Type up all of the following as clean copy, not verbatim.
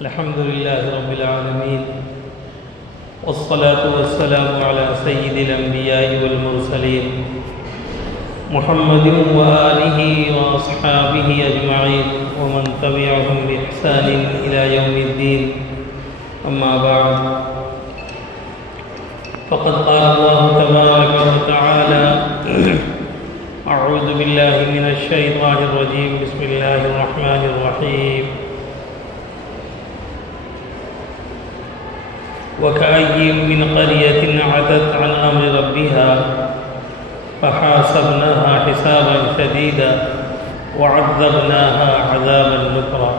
الحمد لله رب العالمين والصلاة والسلام على سيد الأنبياء والمرسلين محمد وآله وأصحابه أجمعين ومن تبعهم بإحسان إلى يوم الدين. أما بعد، فقد قال الله تبارك وتعالى: أعوذ بالله من الشيطان الرجيم، بسم الله الرحمن الرحيم. وكأي من قرية عتت عن أمر ربها فحاسبناها حسابا شديدا وعذبناها عذابا نكرا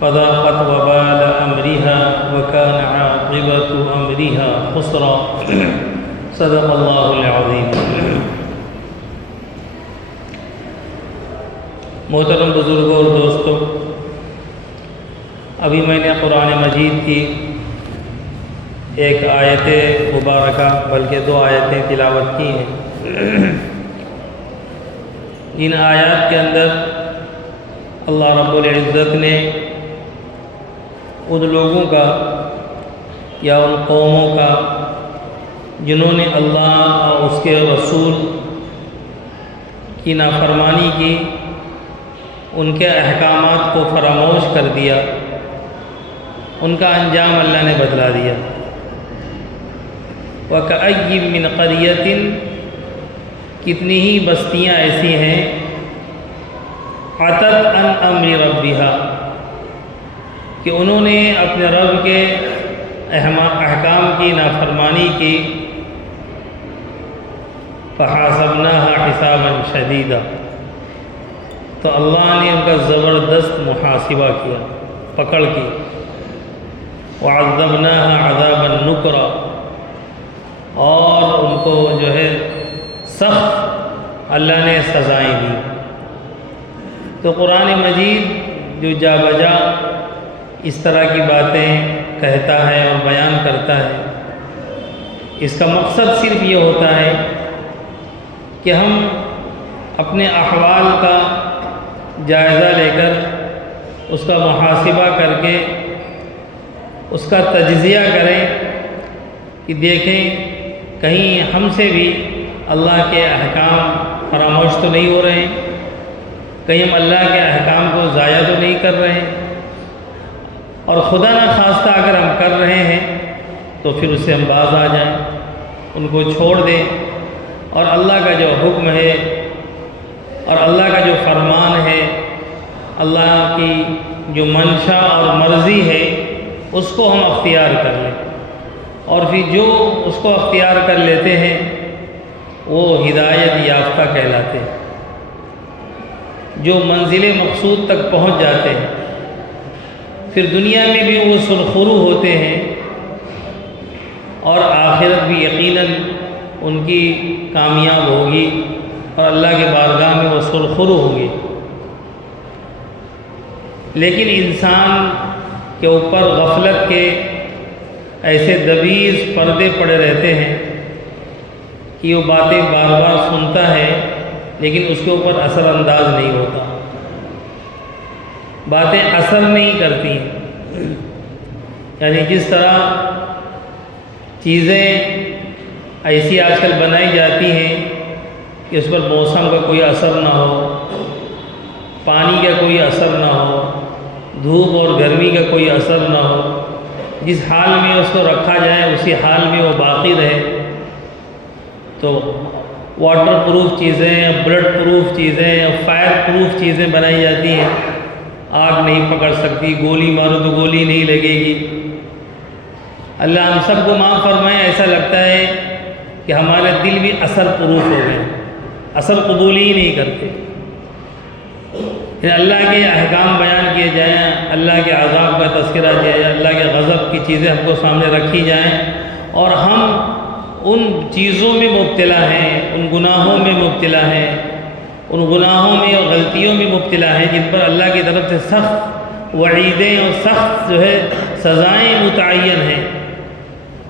فذاقت وبال أمرها وكان عاقبة أمرها خسرا. صدق الله العظيم. محترم بزرگوں اور دوستوں، ابھی میں نے قرآن مجید کی ایک آیت مبارکہ بلکہ 2 آیتیں تلاوت کی ہیں. ان آیات کے اندر اللہ رب العزت نے ان لوگوں کا یا ان قوموں کا جنہوں نے اللہ اور اس کے رسول کی نافرمانی کی، ان کے احکامات کو فراموش کر دیا، ان کا انجام اللہ نے بدلا دیا. وَكَأَيٍّ مِّن قَرْيَةٍ، کتنی ہی بستیاں ایسی ہیں، عَتَتْ عَنْ أَمْرِ رَبِّهَا، کہ انہوں نے اپنے رب کے احکام کی نافرمانی کی. فَحَاسَبْنَاهَا حِسَابًا شَدِيدًا، تو اللہ نے ان کا زبردست محاسبہ کیا، پکڑ کی. وَعَذَّبْنَاهَا عَذَابًا نُكْرًا، اور ان کو جو ہے سخت اللہ نے سزائیں دی. تو قرآن مجید جو جا بجا اس طرح کی باتیں کہتا ہے اور بیان کرتا ہے، اس کا مقصد صرف یہ ہوتا ہے کہ ہم اپنے احوال کا جائزہ لے کر اس کا محاسبہ کر کے اس کا تجزیہ کریں کہ دیکھیں کہیں ہم سے بھی اللہ کے احکام فراموش تو نہیں ہو رہے ہیں، کہیں ہم اللہ کے احکام کو ضائع تو نہیں کر رہے ہیں، اور خدا نخواستہ اگر ہم کر رہے ہیں تو پھر اس سے ہم باز آ جائیں، ان کو چھوڑ دیں، اور اللہ کا جو حکم ہے اور اللہ کا جو فرمان ہے، اللہ کی جو منشا اور مرضی ہے، اس کو ہم اختیار کر لیں. اور پھر جو اس کو اختیار کر لیتے ہیں وہ ہدایت یافتہ کہلاتے ہیں، جو منزل مقصود تک پہنچ جاتے ہیں. پھر دنیا میں بھی وہ سرخرو ہوتے ہیں، اور آخرت بھی یقیناً ان کی کامیاب ہوگی اور اللہ کے بارگاہ میں وہ سرخرو ہوں گے. لیکن انسان کے اوپر غفلت کے ایسے دبیز پردے پڑے رہتے ہیں کہ وہ باتیں بار بار سنتا ہے لیکن اس کے اوپر اثر انداز نہیں ہوتا، باتیں اثر نہیں کرتی. یعنی جس طرح چیزیں ایسی آج کل بنائی جاتی ہیں کہ اس پر موسم کا کوئی اثر نہ ہو، پانی کا کوئی اثر نہ ہو، دھوپ اور گرمی کا کوئی اثر نہ ہو، جس حال میں اس کو رکھا جائے اسی حال میں وہ باقی رہے. تو واٹر پروف چیزیں، بلڈ پروف چیزیں، فائر پروف چیزیں بنائی جاتی ہیں. آگ نہیں پکڑ سکتی، گولی مارو تو گولی نہیں لگے گی. اللہ ہم سب کو معاف فرمائے. ایسا لگتا ہے کہ ہمارے دل بھی اثر پروف ہو گئے، اثر قبول ہی نہیں کرتے. اللہ کے احکام بیان کیے جائیں، اللہ کے عذاب کا تذکرہ کیا جائے، اللہ کے غضب کی چیزیں ہم کو سامنے رکھی جائیں، اور ہم ان چیزوں میں مبتلا ہیں، ان گناہوں میں مبتلا ہیں، ان گناہوں میں اور غلطیوں میں مبتلا ہیں جن پر اللہ کی طرف سے سخت وعیدیں اور سخت جو ہے سزائیں متعین ہیں.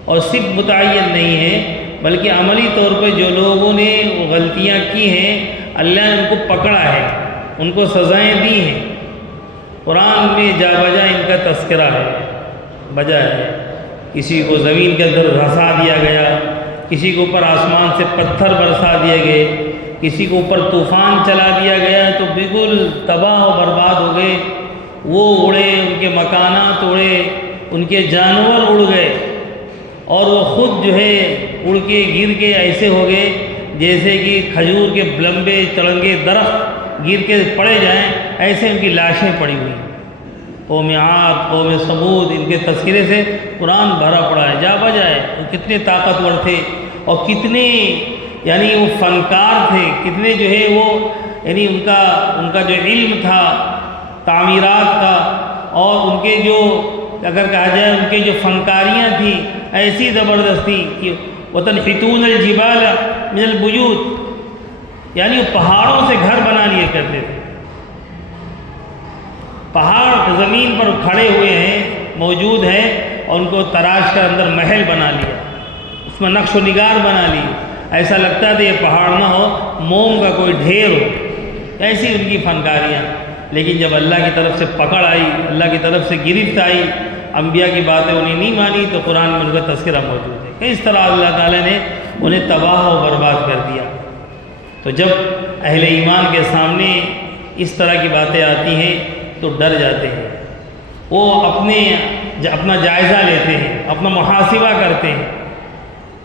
اور صرف متعین نہیں ہیں بلکہ عملی طور پہ جو لوگوں نے وہ غلطیاں کی ہیں اللہ نے ان کو پکڑا ہے، ان کو سزائیں دی ہیں. قرآن میں جا بجا ان کا تذکرہ ہے، بجا ہے۔ کسی کو زمین کے اندر دھنسا دیا گیا، کسی کے اوپر آسمان سے پتھر برسا دیے گئے، کسی کے اوپر طوفان چلا دیا گیا تو بالکل تباہ و برباد ہو گئے، وہ اڑے، ان کے مکانات اڑے، ان کے جانور اڑ گئے، اور وہ خود جو ہے اڑ کے گر کے ایسے ہو گئے جیسے کہ کھجور کے لمبے چڑنگے درخت گر کے پڑے جائیں، ایسے ان کی لاشیں پڑی ہوئی۔ قوم عاد، قوم ثمود، ان کے تذکرے سے قرآن بھرا پڑا ہے، جا بجا ہے۔ وہ کتنے طاقتور تھے اور کتنے یعنی وہ فنکار تھے، کتنے جو ہے وہ یعنی ان کا جو علم تھا تعمیرات کا، اور ان کے جو اگر کہا جائے ان کے جو فنکاریاں تھیں ایسی زبردستی کہ وَتَنْحِتُونَ الْجِبَالَ مِنَ الْبُيُوتِ، یعنی وہ پہاڑوں سے گھر بنا لیے کرتے تھے۔ پہاڑ زمین پر کھڑے ہوئے ہیں، موجود ہیں، اور ان کو تراش کر اندر محل بنا لیا، اس میں نقش و نگار بنا لی، ایسا لگتا تھا یہ پہاڑ نہ ہو، موم کا کوئی ڈھیر ہو، ایسی ان کی فنکاریاں۔ لیکن جب اللہ کی طرف سے پکڑ آئی، اللہ کی طرف سے گرفت آئی، انبیاء کی باتیں انہیں نہیں مانی، تو قرآن میں ان کا تذکرہ موجود ہے کہ اس طرح اللہ تعالیٰ نے انہیں تباہ و برباد کر دیا۔ تو جب اہل ایمان کے سامنے اس طرح کی باتیں آتی ہیں تو ڈر جاتے ہیں، وہ اپنا جائزہ لیتے ہیں، اپنا محاسبہ کرتے ہیں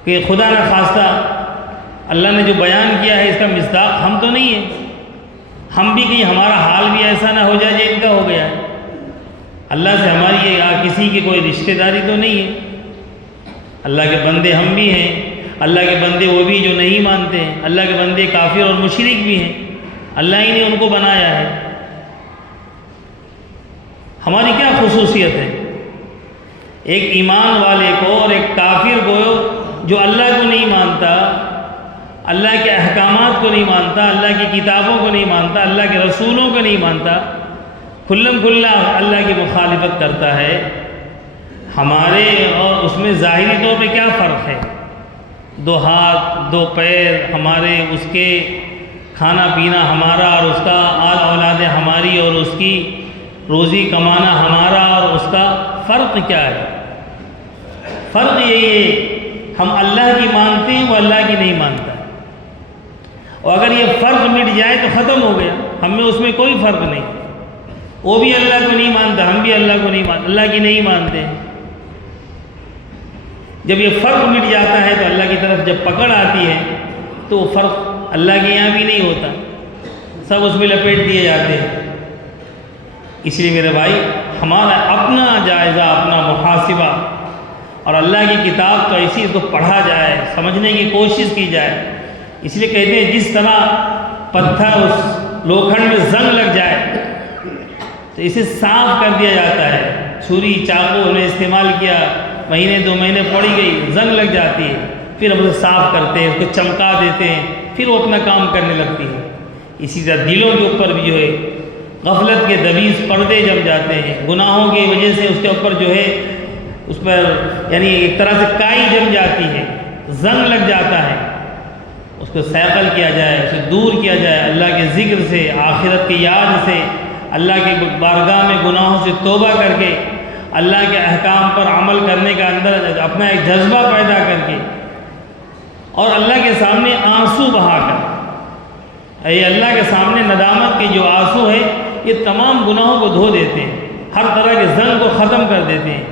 کہ خدا نہ خواستہ اللہ نے جو بیان کیا ہے اس کا مصداق ہم تو نہیں ہیں، ہم بھی کہیں ہمارا حال بھی ایسا نہ ہو جائے جو ان کا ہو گیا ہے۔ اللہ سے ہماری یا کسی کی کوئی رشتہ داری تو نہیں ہے، اللہ کے بندے ہم بھی ہیں، اللہ کے بندے وہ بھی جو نہیں مانتے ہیں، اللہ کے بندے کافر اور مشرک بھی ہیں، اللہ ہی نے ان کو بنایا ہے۔ ہماری کیا خصوصیت ہے؟ ایک ایمان والے کو اور ایک کافر کو جو اللہ کو نہیں مانتا، اللہ کے احکامات کو نہیں مانتا، اللہ کی کتابوں کو نہیں مانتا، اللہ کے رسولوں کو نہیں مانتا، کھلم کھلا اللہ کی مخالفت کرتا ہے، ہمارے اور اس میں ظاہری طور پہ کیا فرق ہے؟ 2 ہاتھ 2 پیر ہمارے، اس کے کھانا پینا ہمارا، اور اس کا آل اولاد ہماری، اور اس کی روزی کمانا ہمارا، اور اس کا فرق کیا ہے؟ فرق یہی ہے ہم اللہ کی مانتے ہیں، وہ اللہ کی نہیں مانتا، اور اگر یہ فرق مٹ جائے تو ختم ہو گیا، ہم میں اس میں کوئی فرق نہیں، وہ بھی اللہ کو نہیں مانتا، ہم بھی اللہ کو نہیں مانتے، اللہ کی نہیں مانتے ہیں۔ جب یہ فرق مٹ جاتا ہے تو اللہ کی طرف جب پکڑ آتی ہے تو وہ فرق اللہ کے یہاں بھی نہیں ہوتا، سب اس میں لپیٹ دیے جاتے ہیں۔ اس لیے میرے بھائی ہمارا اپنا جائزہ، اپنا محاسبہ، اور اللہ کی کتاب تو ایسی اس کو پڑھا جائے، سمجھنے کی کوشش کی جائے۔ اس لیے کہتے ہیں جس طرح پتھر اس لوکھنڈ میں زنگ لگ جائے تو اسے صاف کر دیا جاتا ہے، چھری چاقو نے استعمال کیا، مہینے 2 مہینے پڑی گئی، زنگ لگ جاتی ہے، پھر ہم اسے صاف کرتے ہیں، اس کو چمکا دیتے ہیں، پھر وہ اپنا کام کرنے لگتی ہے۔ اسی طرح دلوں کے اوپر بھی جو ہے غفلت کے دبیز پردے جم جاتے ہیں، گناہوں کی وجہ سے اس کے اوپر جو ہے اس پر یعنی ایک طرح سے کائی جم جاتی ہے، زنگ لگ جاتا ہے، اس کو سیقل کیا جائے، اسے دور کیا جائے اللہ کے ذکر سے، آخرت کی یاد سے، اللہ کے بارگاہ میں گناہوں سے توبہ کر کے، اللہ کے احکام پر عمل کرنے کا اندر اپنا ایک جذبہ پیدا کر کے، اور اللہ کے سامنے آنسو بہا کر، یہ اللہ کے سامنے ندامت کے جو آنسو ہے یہ تمام گناہوں کو دھو دیتے ہیں، ہر طرح کے زنگ کو ختم کر دیتے ہیں۔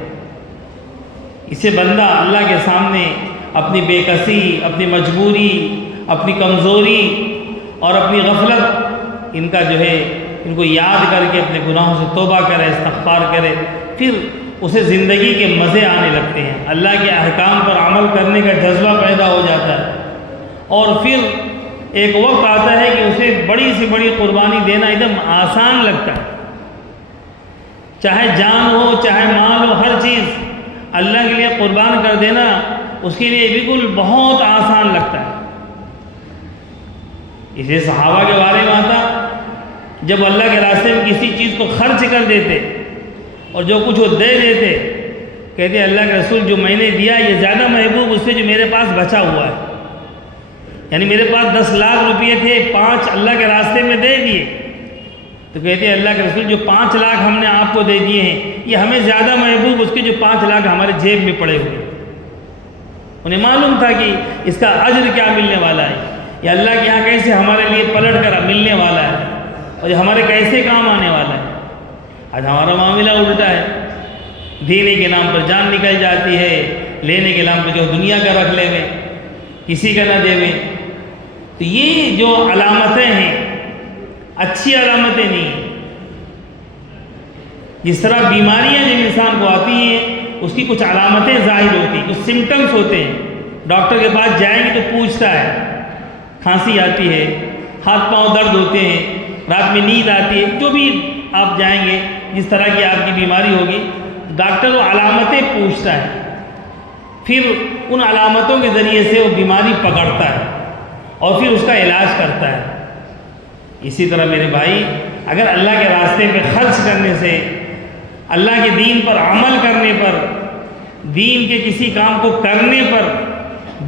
اسے بندہ اللہ کے سامنے اپنی بے کسی، اپنی مجبوری، اپنی کمزوری اور اپنی غفلت ان کا جو ہے ان کو یاد کر کے اپنے گناہوں سے توبہ کرے، استغفار کرے، پھر اسے زندگی کے مزے آنے لگتے ہیں، اللہ کے احکام پر عمل کرنے کا جذبہ پیدا ہو جاتا ہے، اور پھر ایک وقت آتا ہے کہ اسے بڑی سے بڑی قربانی دینا ایک دم آسان لگتا ہے، چاہے جان ہو چاہے مال ہو، ہر چیز اللہ کے لیے قربان کر دینا اس کے لیے بالکل بہت آسان لگتا ہے۔ اسے صحابہ کے بارے میں آتا، جب اللہ کے راستے میں کسی چیز کو خرچ کر دیتے اور جو کچھ وہ دے دیتے، کہتے اللہ کے رسول جو میں نے دیا یہ زیادہ محبوب اس سے جو میرے پاس بچا ہوا ہے، یعنی میرے پاس 10 لاکھ روپئے تھے، 5 اللہ کے راستے میں دے دیے، تو کہتے ہیں اللہ کے رسول جو 5 لاکھ ہم نے آپ کو دے دیے ہیں یہ ہمیں زیادہ محبوب اس کے جو 5 لاکھ ہمارے جیب میں پڑے ہوئے. انہیں معلوم تھا کہ اس کا اجر کیا ملنے والا ہے، یہ اللہ کے یہاں کیسے ہمارے لیے پلٹ کر ملنے والا ہے اور یہ ہمارے کیسے کام آنے والا ہے. آج ہمارا معاملہ الٹا ہے، دینے کے نام پر جان نکل جاتی ہے، لینے کے نام پر جو دنیا کا رکھ لے میں کسی کا نہ دے میں. تو یہ جو علامتیں ہیں اچھی علامتیں نہیں ہیں. جس طرح بیماریاں جب انسان کو آتی ہیں اس کی کچھ علامتیں ظاہر ہوتی ہیں، کچھ سمٹمز ہوتے ہیں. ڈاکٹر کے پاس جائیں گے تو پوچھتا ہے، کھانسی آتی ہے، ہاتھ پاؤں درد ہوتے ہیں، رات میں نیند آتی ہے، جو بھی آپ جائیں گے جس طرح کی آپ کی بیماری ہوگی ڈاکٹر وہ علامتیں پوچھتا ہے، پھر ان علامتوں کے ذریعے سے وہ بیماری پکڑتا ہے اور پھر اس کا علاج کرتا ہے. اسی طرح میرے بھائی اگر اللہ کے راستے پہ خرچ کرنے سے، اللہ کے دین پر عمل کرنے پر، دین کے کسی کام کو کرنے پر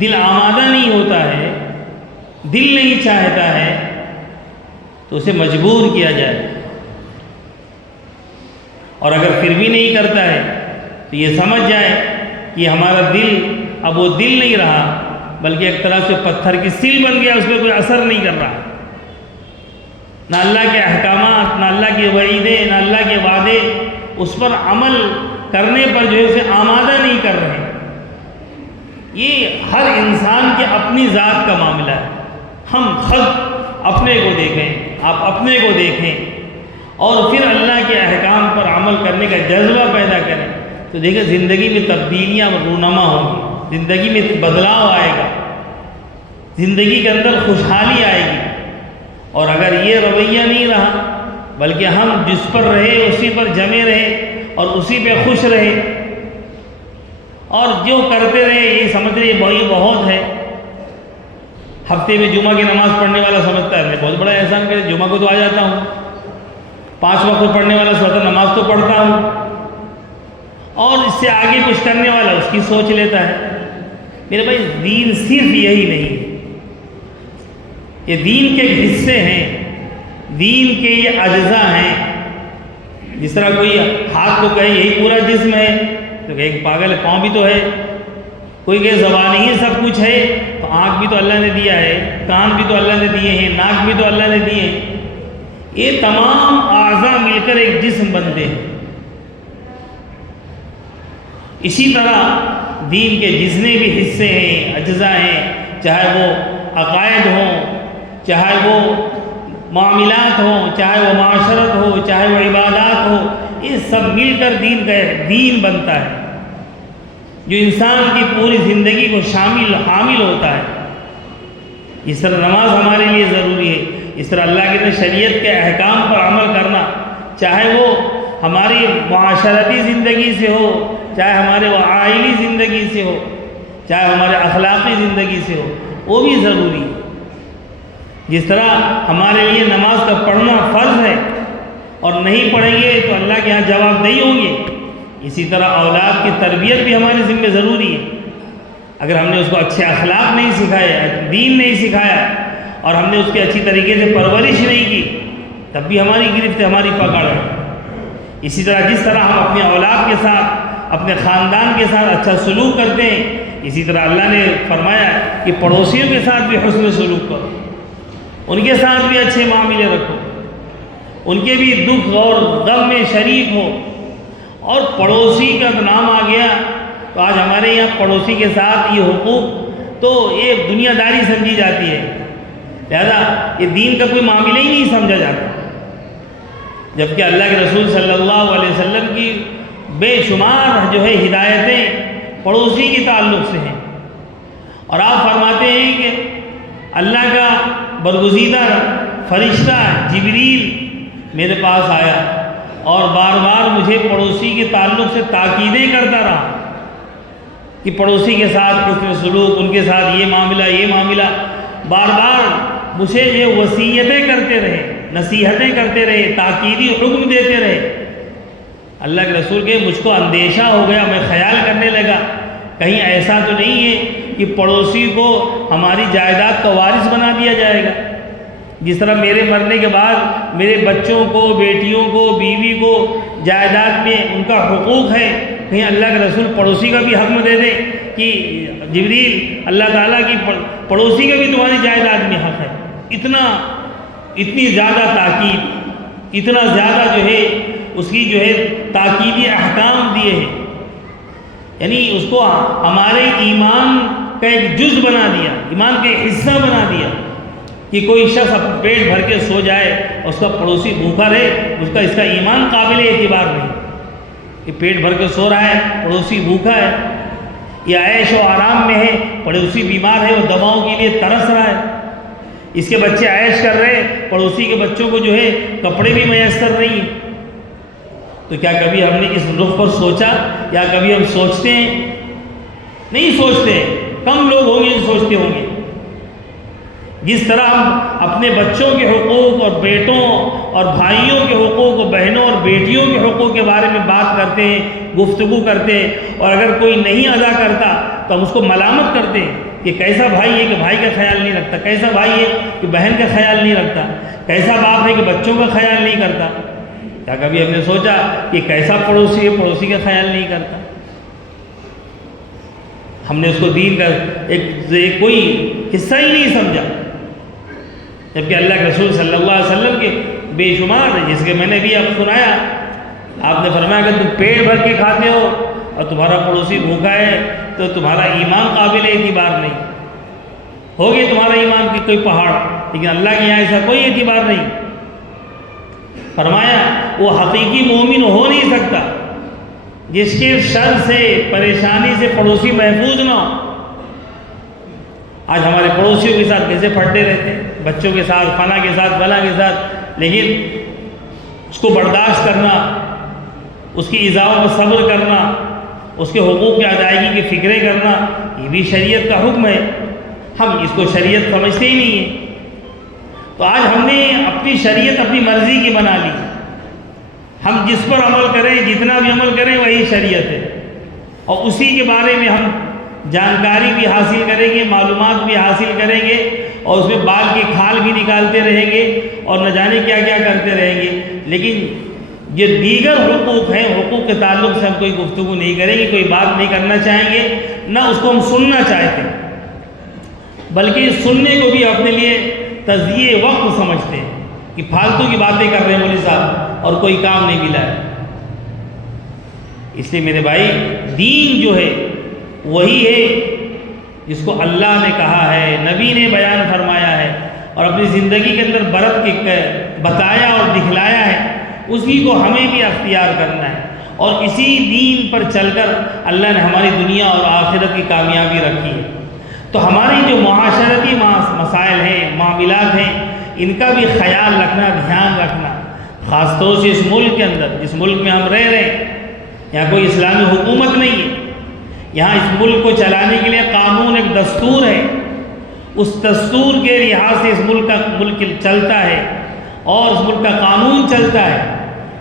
دل آمادہ نہیں ہوتا ہے، دل نہیں چاہتا ہے، تو اسے مجبور کیا جائے. اور اگر پھر بھی نہیں کرتا ہے تو یہ سمجھ جائے کہ ہمارا دل اب وہ دل نہیں رہا بلکہ ایک طرح سے پتھر کی سل بن گیا، اس پہ کوئی اثر نہیں کر رہا. نہ اللہ کے احکامات، نہ اللہ کے وعیدیں، نہ اللہ کے وعدے اس پر عمل کرنے پر جو ہے اسے آمادہ نہیں کر رہے. یہ ہر انسان کے اپنی ذات کا معاملہ ہے. ہم خود اپنے کو دیکھیں، آپ اپنے کو دیکھیں اور پھر اللہ کے احکام پر عمل کرنے کا جذبہ پیدا کریں تو دیکھیں زندگی میں تبدیلیاں رونما ہوں گی، زندگی میں بدلاؤ آئے گا، زندگی کے اندر خوشحالی آئے گی. اور اگر یہ رویہ نہیں رہا بلکہ ہم جس پر رہے اسی پر جمے رہے اور اسی پہ خوش رہے اور جو کرتے رہے یہ سمجھ رہے یہ بہت ہے. ہفتے میں جمعہ کی نماز پڑھنے والا سمجھتا ہے میں بہت بڑا احسان کرے، جمعہ کو تو آ جاتا ہوں، 5 وقت پڑھنے والا سوچتا نماز تو پڑھتا ہوں، اور اس سے آگے کچھ کرنے والا اس کی سوچ لیتا ہے. میرے بھائی دین صرف یہی نہیں، یہ دین کے حصے ہیں، دین کے یہ اجزاء ہیں. جس طرح کوئی ہاتھ کو کہے یہی پورا جسم ہے تو کہ ایک پاگل ہے، پاؤں بھی تو ہے. کوئی کہ زبان ہی سب کچھ ہے تو آنکھ بھی تو اللہ نے دیا ہے، کان بھی تو اللہ نے دیے ہیں، ناک بھی تو اللہ نے دیے ہیں. یہ تمام اعضاء مل کر ایک جسم بنتے ہیں. اسی طرح دین کے جتنے بھی حصے ہیں، اجزاء ہیں، چاہے وہ عقائد ہوں، چاہے وہ معاملات ہوں، چاہے وہ معاشرت ہو، چاہے وہ عبادات ہو، یہ سب مل کر دین بنتا ہے جو انسان کی پوری زندگی کو حامل ہوتا ہے. اس طرح نماز ہمارے لیے ضروری ہے، اس طرح اللہ کی شریعت کے احکام پر عمل کرنا، چاہے وہ ہماری معاشرتی زندگی سے ہو، چاہے ہمارے عائلی زندگی سے ہو، چاہے ہمارے اخلاقی زندگی سے ہو، وہ بھی ضروری ہے. جس طرح ہمارے لیے نماز کا پڑھنا فرض ہے اور نہیں پڑھیں گے تو اللہ کے یہاں جواب دہی ہوں گے، اسی طرح اولاد کی تربیت بھی ہمارے ذمہ ضروری ہے. اگر ہم نے اس کو اچھے اخلاق نہیں سکھایا، دین نہیں سکھایا اور ہم نے اس کے اچھی طریقے سے پرورش نہیں کی تب بھی ہماری گرفت ہماری پکڑ ہے. اسی طرح جس طرح ہم اپنے اولاد کے ساتھ، اپنے خاندان کے ساتھ اچھا سلوک کرتے ہیں، اسی طرح اللہ نے فرمایا کہ پڑوسیوں کے ساتھ بھی حسن سلوک کرو، ان کے ساتھ بھی اچھے معاملے رکھو، ان کے بھی دکھ اور غم میں شریک ہو. اور پڑوسی کا نام آ گیا تو آج ہمارے یہاں پڑوسی کے ساتھ یہ حقوق تو یہ دنیا داری سمجھی جاتی ہے، لہذا یہ دین کا کوئی معاملہ ہی نہیں سمجھا جاتا. جبکہ اللہ کے رسول صلی اللہ علیہ وسلم کی بے شمار جو ہے ہدایتیں پڑوسی کے تعلق سے ہیں. اور آپ فرماتے ہیں کہ اللہ کا برگزیدہ فرشتہ جبریل میرے پاس آیا اور بار بار مجھے پڑوسی کے تعلق سے تاکیدیں کرتا رہا کہ پڑوسی کے ساتھ حسن سلوک، ان کے ساتھ یہ معاملہ، بار بار مجھے یہ وصیتیں کرتے رہے، نصیحتیں کرتے رہے، تاکیدی حکم دیتے رہے. اللہ کے رسول کے مجھ کو اندیشہ ہو گیا، میں خیال کرنے لگا کہیں ایسا تو نہیں ہے کہ پڑوسی کو ہماری جائیداد کا وارث بنا دیا جائے گا. جس طرح میرے مرنے کے بعد میرے بچوں کو، بیٹیوں کو، بیوی کو جائیداد میں ان کا حقوق ہے، کہیں اللہ کے رسول پڑوسی کا بھی حق میں دے دیں کہ جبریل اللہ تعالیٰ کی پڑوسی کا بھی تمہاری جائیداد میں حق ہے. اتنی زیادہ تاکید، اتنا زیادہ جو ہے اس کی جو ہے تاکیدی احکام دیے ہیں، یعنی اس کو ہمارے ایمان کا ایک جز بنا دیا، ایمان کا ایک حصہ بنا دیا کہ کوئی شخص پیٹ بھر کے سو جائے اور اس کا پڑوسی بھوکا رہے، اس کا ایمان قابل اعتبار نہیں کہ پیٹ بھر کے سو رہا ہے، پڑوسی بھوکا ہے، یا عیش و آرام میں ہے، پڑوسی بیمار ہے، وہ دواؤں کے لیے ترس رہا ہے، اس کے بچے عیش کر رہے ہیں، پڑوسی کے بچوں کو جو ہے کپڑے بھی میسر نہیں ہیں. تو کیا کبھی ہم نے اس رخ پر سوچا؟ یا کبھی ہم سوچتے ہیں؟ نہیں سوچتے. کم لوگ ہوں گے جو سوچتے ہوں گے. جس طرح ہم اپنے بچوں کے حقوق اور بیٹوں اور بھائیوں کے حقوق اور بہنوں اور بیٹیوں کے حقوق کے بارے میں بات کرتے ہیں، گفتگو کرتے ہیں، اور اگر کوئی نہیں ادا کرتا تو ہم اس کو ملامت کرتے ہیں کہ کیسا بھائی ہے کہ بھائی کا خیال نہیں رکھتا، کیسا بھائی ہے کہ بہن کا خیال نہیں رکھتا، کیسا باپ ہے کہ بچوں کا خیال نہیں کرتا. کیا کبھی ہم نے سوچا کہ کیسا پڑوسی ہے پڑوسی کا خیال نہیں کرتا؟ ہم نے اس کو دین کا ایک کوئی حصہ ہی نہیں سمجھا، جبکہ اللہ کے رسول صلی اللہ علیہ وسلم کے بے شمار، جس کے میں نے بھی اب سنایا، آپ نے فرمایا کہ تم پیٹ بھر کے کھاتے ہو اور تمہارا پڑوسی بھوکا ہے تو تمہارا ایمان قابل اعتبار نہیں. ہوگی تمہارا ایمان کی کوئی پہاڑ، لیکن اللہ کے یہاں ایسا کوئی اعتبار نہیں. فرمایا وہ حقیقی مومن ہو نہیں سکتا جس کے شر سے، پریشانی سے پڑوسی محفوظ نہ ہو. آج ہمارے پڑوسیوں کے ساتھ کیسے پھٹتے رہتے ہیں، بچوں کے ساتھ، فلاں کے ساتھ، فلاں کے ساتھ، لیکن اس کو برداشت کرنا، اس کی ایذاؤں پر صبر کرنا، اس کے حقوق کی ادائیگی کی فکریں کرنا، یہ بھی شریعت کا حکم ہے. ہم اس کو شریعت سمجھتے ہی نہیں ہیں. تو آج ہم نے اپنی شریعت اپنی مرضی کی بنا لی. ہم جس پر عمل کریں، جتنا بھی عمل کریں وہی شریعت ہے، اور اسی کے بارے میں ہم جانکاری بھی حاصل کریں گے، معلومات بھی حاصل کریں گے، اور اس میں بال کی کھال بھی نکالتے رہیں گے، اور نہ جانے کیا کیا کرتے رہیں گے. لیکن یہ دیگر حقوق ہیں، حقوق کے تعلق سے ہم کوئی گفتگو نہیں کریں گے، کوئی بات نہیں کرنا چاہیں گے، نہ اس کو ہم سننا چاہتے ہیں، بلکہ سننے کو بھی اپنے لیے تضییع وقت سمجھتے ہیں کہ فالتو کی باتیں کر رہے ہیں مولوی صاحب اور کوئی کام نہیں ملا ہے. اس لیے میرے بھائی، دین جو ہے وہی ہے جس کو اللہ نے کہا ہے، نبی نے بیان فرمایا ہے اور اپنی زندگی کے اندر برت کے بتایا اور دکھلایا ہے، اسی کو ہمیں بھی اختیار کرنا ہے. اور اسی دین پر چل کر اللہ نے ہماری دنیا اور آخرت کی کامیابی رکھی ہے. تو ہماری جو معاشرتی مسائل ہیں، معاملات ہیں، ان کا بھی خیال رکھنا، دھیان رکھنا، خاص طور سے اس ملک کے اندر، جس ملک میں ہم رہ رہے ہیں. یہاں کوئی اسلامی حکومت نہیں ہے. یہاں اس ملک کو چلانے کے لیے قانون، ایک دستور ہے. اس دستور کے لحاظ سے اس ملک چلتا ہے اور اس ملک کا قانون چلتا ہے.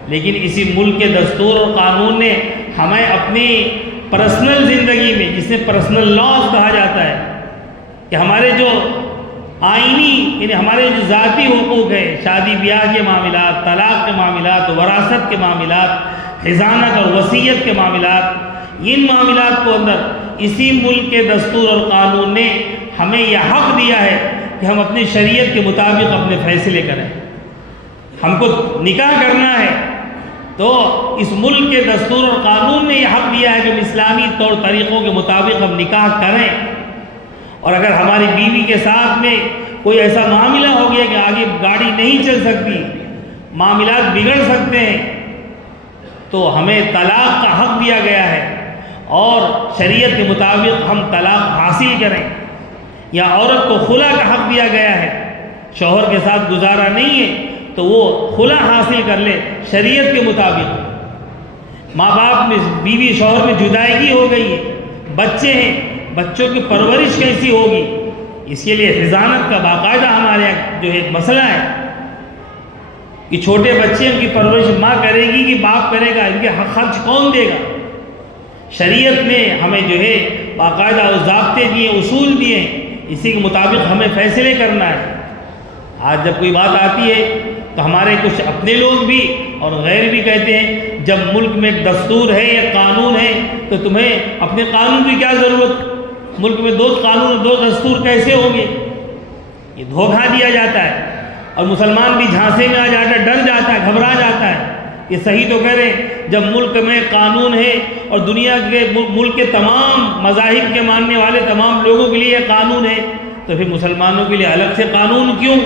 لیکن اسی ملک کے دستور اور قانون نے ہمیں اپنی پرسنل زندگی میں، جسے پرسنل لاز کہا جاتا ہے، کہ ہمارے جو آئینی، یعنی ہمارے جو ذاتی حقوق ہیں، شادی بیاہ کے معاملات، طلاق کے معاملات، وراثت کے معاملات، حضانت اور وصیت کے معاملات، ان معاملات کو اندر اسی ملک کے دستور اور قانون نے ہمیں یہ حق دیا ہے کہ ہم اپنی شریعت کے مطابق اپنے فیصلے کریں. ہم کو نکاح کرنا ہے تو اس ملک کے دستور اور قانون نے یہ حق دیا ہے کہ ہم اسلامی طور طریقوں کے مطابق ہم نکاح کریں. اور اگر ہماری بیوی کے ساتھ میں کوئی ایسا معاملہ ہو گیا کہ آگے گاڑی نہیں چل سکتی، معاملات بگڑ سکتے ہیں، تو ہمیں طلاق کا حق دیا گیا ہے اور شریعت کے مطابق ہم طلاق حاصل کریں. یا عورت کو خلا کا حق دیا گیا ہے، شوہر کے ساتھ گزارا نہیں ہے تو وہ خلا حاصل کر لے شریعت کے مطابق. ماں باپ میں، بیوی شوہر میں جدائیگی ہو گئی ہے، بچے ہیں، بچوں کی پرورش کیسی ہوگی، اس کے لیے حضانت کا باقاعدہ ہمارے یہاں جو ہے ایک مسئلہ ہے کہ چھوٹے بچے ان کی پرورش ماں کرے گی کہ باپ کرے گا، ان کے خرچ کون دے گا. شریعت نے ہمیں جو ہے باقاعدہ ضابطے دیے، اصول دیے، اسی کے مطابق ہمیں فیصلے کرنا ہے. آج جب کوئی بات آتی ہے تو ہمارے کچھ اپنے لوگ بھی اور غیر بھی کہتے ہیں جب ملک میں ایک دستور ہے یا قانون ہے تو تمہیں اپنے قانون کی کیا ضرورت، ملک میں 2 قانون 2 دستور کیسے ہوں گے؟ یہ دھوکہ دیا جاتا ہے اور مسلمان بھی جھانسے میں آ جاتا ہے، ڈر جاتا ہے، گھبرا جاتا ہے۔ یہ صحیح تو کہہ رہے ہیں، جب ملک میں قانون ہے اور دنیا کے ملک کے تمام مذاہب کے ماننے والے تمام لوگوں کے لیے قانون ہے تو پھر مسلمانوں کے لیے الگ سے قانون کیوں؟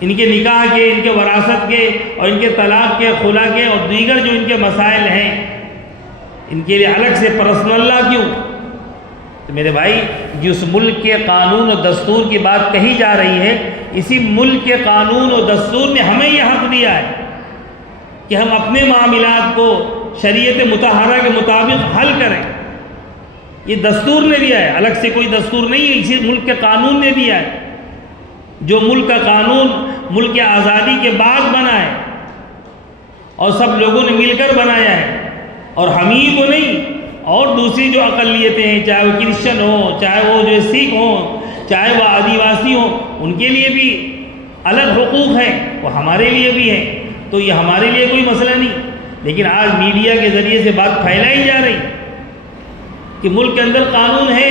ان کے نکاح کے، ان کے وراثت کے اور ان کے طلاق کے، خلا کے اور دیگر جو ان کے مسائل ہیں ان کے لیے الگ سے پرسنل لا کیوں؟ تو میرے بھائی جس ملک کے قانون اور دستور کی بات کہی جا رہی ہے، اسی ملک کے قانون اور دستور نے ہمیں یہ حق دیا ہے کہ ہم اپنے معاملات کو شریعت مطہرہ کے مطابق حل کریں۔ یہ دستور نے دیا ہے، الگ سے کوئی دستور نہیں ہے، اسی ملک کے قانون نے دیا ہے۔ جو ملک کا قانون ملک کی آزادی کے بعد بنا ہے اور سب لوگوں نے مل کر بنایا ہے، اور ہم ہی کو نہیں، اور دوسری جو اقلیتیں ہیں، چاہے وہ کرسچن ہوں، چاہے وہ جو سکھ ہوں، چاہے وہ آدیواسی ہوں، ان کے لیے بھی الگ حقوق ہیں، وہ ہمارے لیے بھی ہیں۔ تو یہ ہمارے لیے کوئی مسئلہ نہیں، لیکن آج میڈیا کے ذریعے سے بات پھیلائی جا رہی کہ ملک کے اندر قانون ہے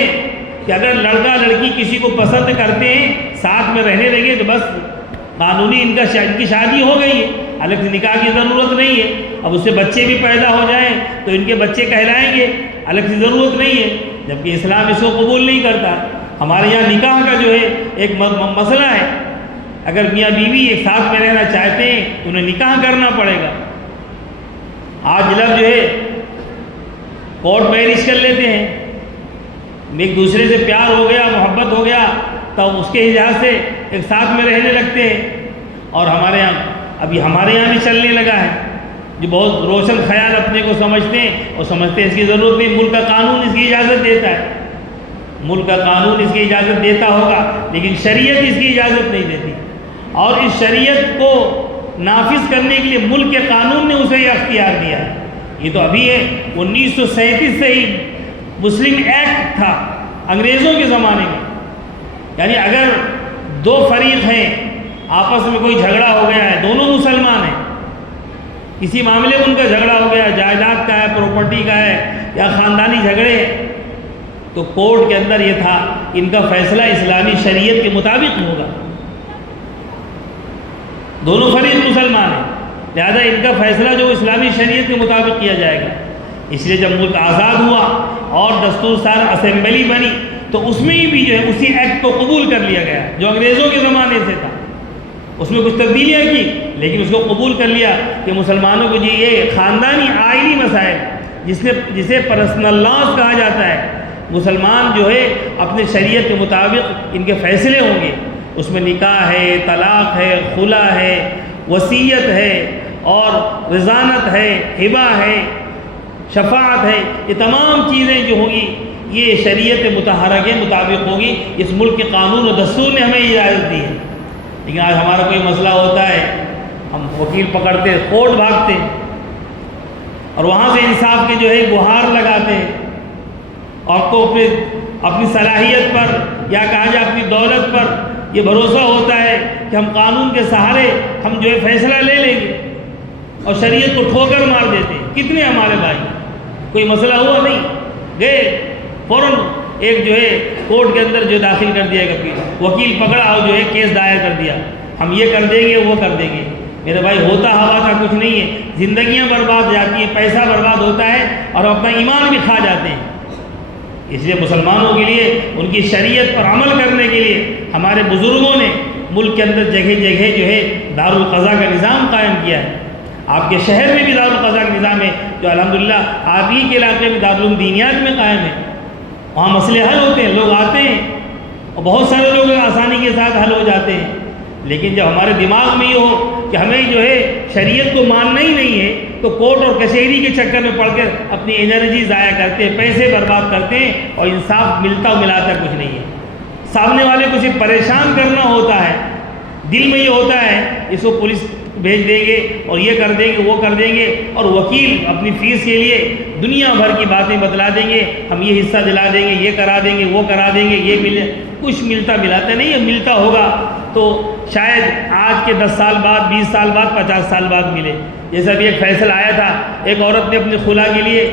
کہ اگر لڑکا لڑکی کسی کو پسند کرتے ہیں، ساتھ میں رہنے لگے تو بس قانونی ان کی شادی ہو گئی ہے، الگ سے نکاح کی ضرورت نہیں ہے۔ اب اس سے بچے بھی پیدا ہو جائیں تو ان کے بچے کہلائیں گے، الگ سے ضرورت نہیں ہے، جبکہ اسلام اس کو قبول نہیں کرتا۔ ہمارے یہاں نکاح کا جو ہے ایک مسئلہ ہے، اگر میاں بیوی ایک ساتھ میں رہنا چاہتے ہیں تو انہیں نکاح کرنا پڑے گا۔ آج لوگ جو ہے کورٹ میرج کر لیتے ہیں، ایک دوسرے سے پیار ہو گیا، محبت ہو گیا، تب اس کے لحاظ سے ایک ساتھ میں رہنے لگتے ہیں۔ اور ہمارے یہاں بھی چلنے لگا ہے، جو بہت روشن خیال اپنے کو سمجھتے ہیں اور سمجھتے ہیں اس کی ضرورت نہیں، ملک کا قانون اس کی اجازت دیتا ہے، ملک کا قانون اس کی اجازت دیتا ہوگا، لیکن شریعت اس کی اجازت نہیں دیتی، اور اس شریعت کو نافذ کرنے کے لیے ملک کے قانون نے اسے یہ اختیار دیا ہے۔ یہ تو ابھی ہے 1937 سے ہی مسلم ایکٹ تھا انگریزوں کے زمانے میں، یعنی اگر 2 فریق ہیں، آپس میں کوئی جھگڑا ہو گیا ہے، دونوں مسلمان ہیں، کسی معاملے میں ان کا جھگڑا ہو گیا، جائیداد کا ہے، پراپرٹی کا ہے یا خاندانی جھگڑے ہیں، تو کورٹ کے اندر یہ تھا کہ ان کا فیصلہ اسلامی شریعت کے مطابق ہوگا۔ دونوں فریق مسلمان ہیں، لہذا ان کا فیصلہ جو اسلامی شریعت کے مطابق کیا جائے گا۔ اس لیے جب ملک آزاد ہوا اور دستور ساز اسمبلی بنی تو اس میں بھی جو ہے اسی ایکٹ کو قبول کر لیا گیا جو انگریزوں کے زمانے سے تھا، اس میں کچھ تبدیلیاں کی لیکن اس کو قبول کر لیا کہ مسلمانوں کو یہ خاندانی آئینی مسائل جسے پرسنل لاز کہا جاتا ہے، مسلمان جو ہے اپنے شریعت کے مطابق ان کے فیصلے ہوں گے، اس میں نکاح ہے، طلاق ہے، خلا ہے، وصیت ہے اور رضانت ہے، ہبہ ہے، شفاعت ہے، یہ تمام چیزیں جو ہوں گی یہ شریعت مطہرہ کے مطابق ہوگی۔ اس ملک کے قانون و دستور نے ہمیں اجازت دی ہے، لیکن آج ہمارا کوئی مسئلہ ہوتا ہے ہم وکیل پکڑتے کورٹ بھاگتے اور وہاں سے انصاف کے جو ہے گہار لگاتے ہیں، اور کو پھر اپنی صلاحیت پر یا کہا جائے اپنی دولت پر یہ بھروسہ ہوتا ہے کہ ہم قانون کے سہارے ہم جو ہے فیصلہ لے لیں گے اور شریعت کو ٹھوکر مار دیتے ہیں۔ کتنے ہمارے بھائی کوئی مسئلہ ہوا نہیں گئے فوراً ایک جو ہے کورٹ کے اندر جو داخل کر دیا گیا، وکیل پکڑا اور جو ہے کیس دائر کر دیا، ہم یہ کر دیں گے وہ کر دیں گے۔ میرے بھائی ہوتا ہوا تھا کچھ نہیں ہے، زندگیاں برباد جاتی ہیں، پیسہ برباد ہوتا ہے اور اپنا ایمان بھی کھا جاتے ہیں۔ اس لیے مسلمانوں کے لیے ان کی شریعت پر عمل کرنے کے لیے ہمارے بزرگوں نے ملک کے اندر جگہ جگہ جو ہے دارالقضاء کا نظام قائم کیا ہے۔ آپ کے شہر میں بھی دارالقضاء کا نظام ہے جو الحمدللہ آپ ہی کے علاقے میں دارالعلوم دینیات میں قائم ہے، وہاں مسئلے حل ہوتے ہیں، لوگ آتے ہیں اور بہت سارے لوگ آسانی کے ساتھ حل ہو جاتے ہیں۔ لیکن جب ہمارے دماغ میں یہ ہو کہ ہمیں جو ہے شریعت کو ماننا ہی نہیں ہے تو کورٹ اور کچہری کے چکر میں پڑھ کر اپنی انرجی ضائع کرتے ہیں، پیسے برباد کرتے ہیں اور انصاف ملاتا کچھ نہیں ہے۔ سامنے والے کو صرف پریشان کرنا ہوتا ہے، دل میں یہ ہوتا ہے اس کو پولیس بھیج دیں گے اور یہ کر دیں گے وہ کر دیں گے، اور وکیل اپنی فیس کے لیے دنیا بھر کی باتیں بتلا دیں گے، ہم یہ حصہ دلا دیں گے، یہ کرا دیں گے وہ کرا دیں گے، یہ کچھ ملتا نہیں ہے۔ ملتا ہوگا تو شاید آج کے 10 سال بعد، 20 سال بعد، 50 سال بعد ملے۔ جیسا بھی ایک فیصلہ آیا تھا، ایک عورت نے اپنی خلا کے لیے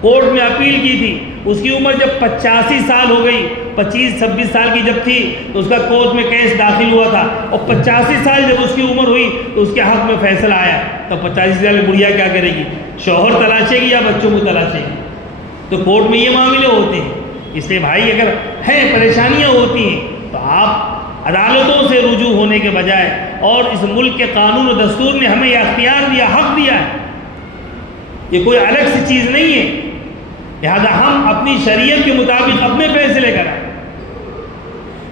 کورٹ میں اپیل کی تھی، اس کی عمر جب 85 سال ہو گئی، 25-26 سال کی جب تھی تو اس کا کورٹ میں کیس داخل ہوا تھا، اور 85 سال جب اس کی عمر ہوئی تو اس کے حق میں فیصلہ آیا، تو 85 سال میں بڑھیا کیا کرے گی؟ شوہر تلاشے گی یا بچوں کو تلاشے گی؟ تو کورٹ میں یہ معاملے ہوتے ہیں۔ اس لیے بھائی اگر ہیں پریشانیاں ہوتی ہیں تو آپ عدالتوں سے رجوع ہونے کے بجائے، اور اس ملک کے قانون و دستور نے ہمیں یہ اختیار دیا، حق دیا ہے، یہ کوئی الگ سی چیز نہیں ہے، لہذا ہم اپنی شریعت کے مطابق اپنے فیصلے کریں۔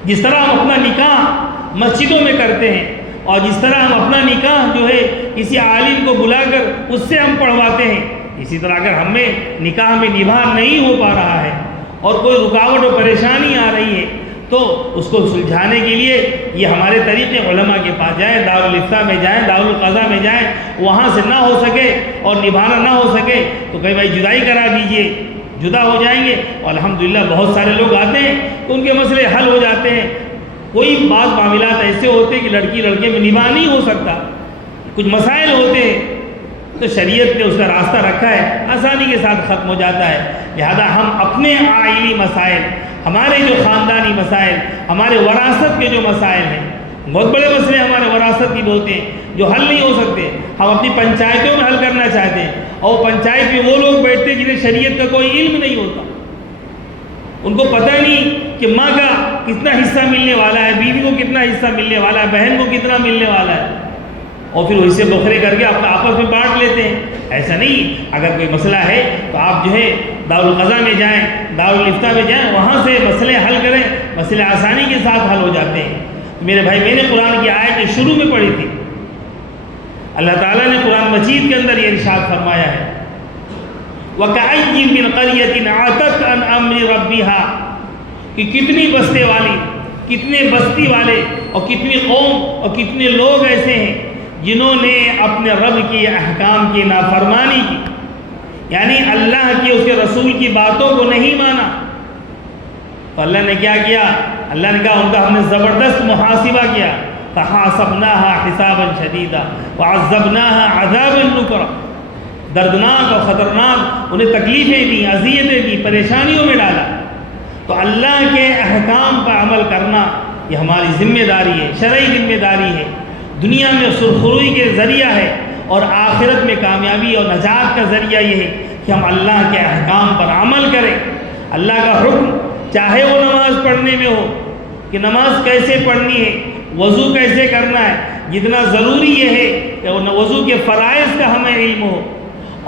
جس طرح ہم اپنا نکاح مسجدوں میں کرتے ہیں، اور جس طرح ہم اپنا نکاح جو ہے کسی عالم کو بلا کر اس سے ہم پڑھواتے ہیں، اسی طرح اگر ہمیں نکاح میں نبھا نہیں ہو پا رہا ہے اور کوئی رکاوٹ اور پریشانی آ رہی ہے تو اس کو سلجھانے کے لیے یہ ہمارے طریقے علماء کے پاس جائیں، دارالفتہ میں جائیں، دارالقضاء میں جائیں، وہاں سے نہ ہو سکے اور نبھانا نہ ہو سکے تو کہیں بھائی جدائی کرا دیجئے، جدا ہو جائیں گے، اور الحمدللہ بہت سارے لوگ آتے ہیں تو ان کے مسئلے حل ہو جاتے ہیں۔ کوئی بعض معاملات ایسے ہوتے ہیں کہ لڑکی لڑکے میں نباہ نہیں ہو سکتا، کچھ مسائل ہوتے ہیں تو شریعت نے اس کا راستہ رکھا ہے، آسانی کے ساتھ ختم ہو جاتا ہے۔ لہذا ہم اپنے عائلی مسائل، ہمارے جو خاندانی مسائل، ہمارے وراثت کے جو مسائل ہیں، بہت بڑے مسئلے ہمارے وراثت کی ہوتے ہیں جو حل نہیں ہو سکتے، ہم اپنی پنچایتوں میں حل کرنا چاہتے ہیں، اور پنچایت میں وہ لوگ بیٹھتے ہیں جنہیں شریعت کا کوئی علم نہیں ہوتا، ان کو پتہ نہیں کہ ماں کا کتنا حصہ ملنے والا ہے، بیوی کو کتنا حصہ ملنے والا ہے، بہن کو کتنا ملنے والا ہے، اور پھر اسے بکھرے کر کے اپنا آپس میں بانٹ لیتے ہیں۔ ایسا نہیں، اگر کوئی مسئلہ ہے تو آپ جو ہے دارالقضاء میں جائیں، دارالفتہ میں جائیں، وہاں سے مسئلے حل کریں، مسئلے آسانی کے ساتھ حل ہو جاتے ہیں۔ میرے بھائی، میں نے قرآن کی آیت شروع میں پڑھی تھی، اللہ تعالیٰ نے قرآن مجید کے اندر یہ ارشاد فرمایا ہے، وَكَأَيٍّ مِّن قَرْيَةٍ عَتَتْ عَنْ أَمْرِ رَبِّهَا، کہ کتنی بستے والی، کتنے بستی والے اور کتنی قوم اور کتنے لوگ ایسے ہیں جنہوں نے اپنے رب کی احکام کی نافرمانی کی، یعنی اللہ کی، اس کے رسول کی باتوں کو نہیں مانا، تو اللہ نے کیا کیا؟ اللہ نے کہا ان کا ہم نے زبردست محاسبہ کیا، فَحَاسَبْنَاهَا حِسَابًا شَدِيدًا وَعَذَّبْنَاهَا عَذَابًا نُكْرًا، دردناک اور خطرناک انہیں تکلیفیں دیں، اذیتیں دیں، پریشانیوں میں ڈالا۔ تو اللہ کے احکام پر عمل کرنا یہ ہماری ذمہ داری ہے، شرعی ذمہ داری ہے، دنیا میں سرخروئی کے ذریعہ ہے، اور آخرت میں کامیابی اور نجات کا ذریعہ یہ ہے کہ ہم اللہ کے احکام پر عمل کریں۔ اللہ کا حکم چاہے وہ نماز پڑھنے میں ہو کہ نماز کیسے پڑھنی ہے، وضو کیسے کرنا ہے، جتنا ضروری یہ ہے کہ وضو کے فرائض کا ہمیں علم ہو،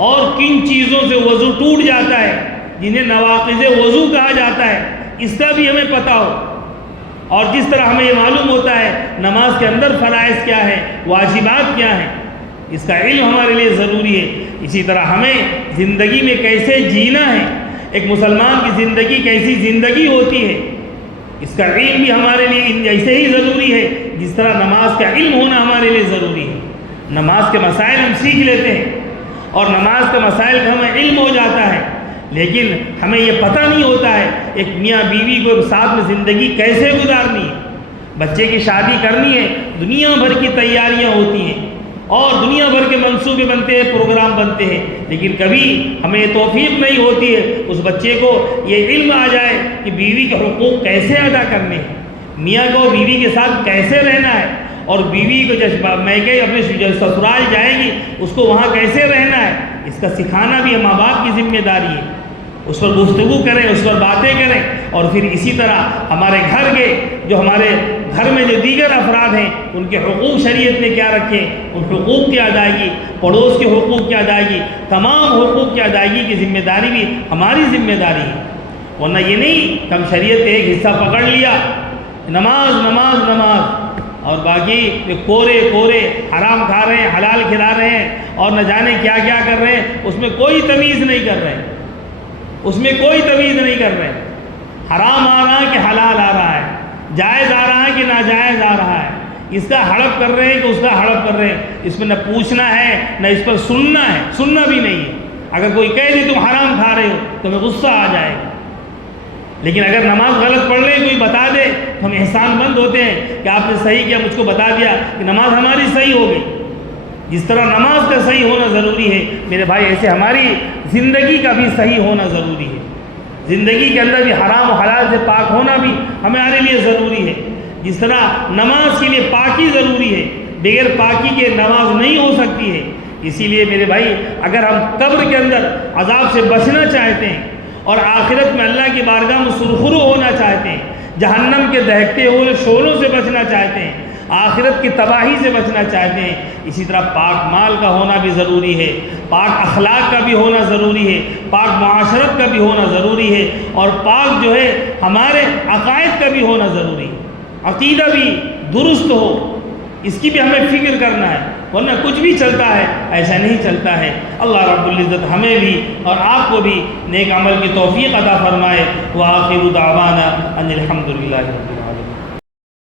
اور کن چیزوں سے وضو ٹوٹ جاتا ہے جنہیں نواقض وضو کہا جاتا ہے، اس کا بھی ہمیں پتہ ہو، اور جس طرح ہمیں یہ معلوم ہوتا ہے نماز کے اندر فرائض کیا ہے، واجبات کیا ہیں، اس کا علم ہمارے لیے ضروری ہے۔ اسی طرح ہمیں زندگی میں کیسے جینا ہے، ایک مسلمان کی زندگی کیسی زندگی ہوتی ہے، اس کا علم بھی ہمارے لیے ایسے ہی ضروری ہے جس طرح نماز کا علم ہونا ہمارے لیے ضروری ہے۔ نماز کے مسائل ہم سیکھ لیتے ہیں اور نماز کے مسائل کا ہمیں علم ہو جاتا ہے، لیکن ہمیں یہ پتہ نہیں ہوتا ہے ایک میاں بیوی کو ساتھ میں زندگی کیسے گزارنی ہے۔ بچے کی شادی کرنی ہے، دنیا بھر کی تیاریاں ہوتی ہیں اور دنیا بھر کے منصوبے بنتے ہیں، پروگرام بنتے ہیں، لیکن کبھی ہمیں یہ توفیق نہیں ہوتی ہے اس بچے کو یہ علم آ جائے کہ بیوی کے حقوق کیسے ادا کرنے ہیں، میاں کو بیوی کے ساتھ کیسے رہنا ہے، اور بیوی کو جب میکے اپنے سسرال جائے گی اس کو وہاں کیسے رہنا ہے، اس کا سکھانا بھی ماں باپ کی ذمہ داری ہے۔ اس پر گفتگو کریں، اس پر باتیں کریں، اور پھر اسی طرح ہمارے گھر کے جو ہمارے گھر میں جو دیگر افراد ہیں ان کے حقوق شریعت نے کیا رکھے، ان حقوق کی ادائیگی، پڑوس کے حقوق کی ادائیگی، تمام حقوق کی ادائیگی کی ذمہ داری بھی ہماری ذمہ داری ہے۔ ورنہ یہ نہیں کہ ہم شریعت کا ایک حصہ پکڑ لیا، نماز نماز نماز، اور باقی کورے حرام کھا رہے ہیں، حلال کھلا رہے ہیں، اور نہ جانے کیا کیا کر رہے ہیں، اس میں کوئی تمیز نہیں کر رہے ہیں، اس میں کوئی تمیز نہیں کر رہے ہیں۔ حرام آ رہا ہے کہ حلال آ رہا ہے، جائز آ رہا ہے کہ ناجائز آ رہا ہے، اس کا ہڑپ کر رہے ہیں کہ اس کا ہڑپ کر رہے ہیں، اس میں نہ پوچھنا ہے نہ اس پر سننا ہے، سننا بھی نہیں ہے۔ اگر کوئی کہہ دے تم حرام کھا رہے ہو تو ہمیں غصہ آ جائے گا، لیکن اگر نماز غلط پڑھ لیں کوئی بتا دے تو ہم احسان مند ہوتے ہیں کہ آپ نے صحیح کیا، مجھ کو بتا دیا کہ نماز ہماری صحیح ہو گئی۔ جس طرح نماز کا صحیح ہونا ضروری ہے میرے بھائی، ایسے ہماری زندگی کا بھی صحیح ہونا ضروری ہے۔ زندگی کے اندر بھی حرام و حلال سے پاک ہونا بھی ہمارے لیے ضروری ہے۔ جس طرح نماز کے لیے پاکی ضروری ہے، بغیر پاکی کے نماز نہیں ہو سکتی ہے۔ اسی لیے میرے بھائی، اگر ہم قبر کے اندر عذاب سے بچنا چاہتے ہیں اور آخرت میں اللہ کی بارگاہ میں سرخرو ہونا چاہتے ہیں، جہنم کے دہکتے ہوئے شعلوں سے بچنا چاہتے ہیں، آخرت کی تباہی سے بچنا چاہتے ہیں، اسی طرح پاک مال کا ہونا بھی ضروری ہے، پاک اخلاق کا بھی ہونا ضروری ہے، پاک معاشرت کا بھی ہونا ضروری ہے، اور پاک جو ہے ہمارے عقائد کا بھی ہونا ضروری ہے، عقیدہ بھی درست ہو، اس کی بھی ہمیں فکر کرنا ہے، ورنہ کچھ بھی چلتا ہے ایسا نہیں چلتا ہے۔ اللہ رب العزت ہمیں بھی اور آپ کو بھی نیک عمل کی توفیق عطا فرمائے۔ وآخر دعوانا ان الحمد للہ رب العالمین۔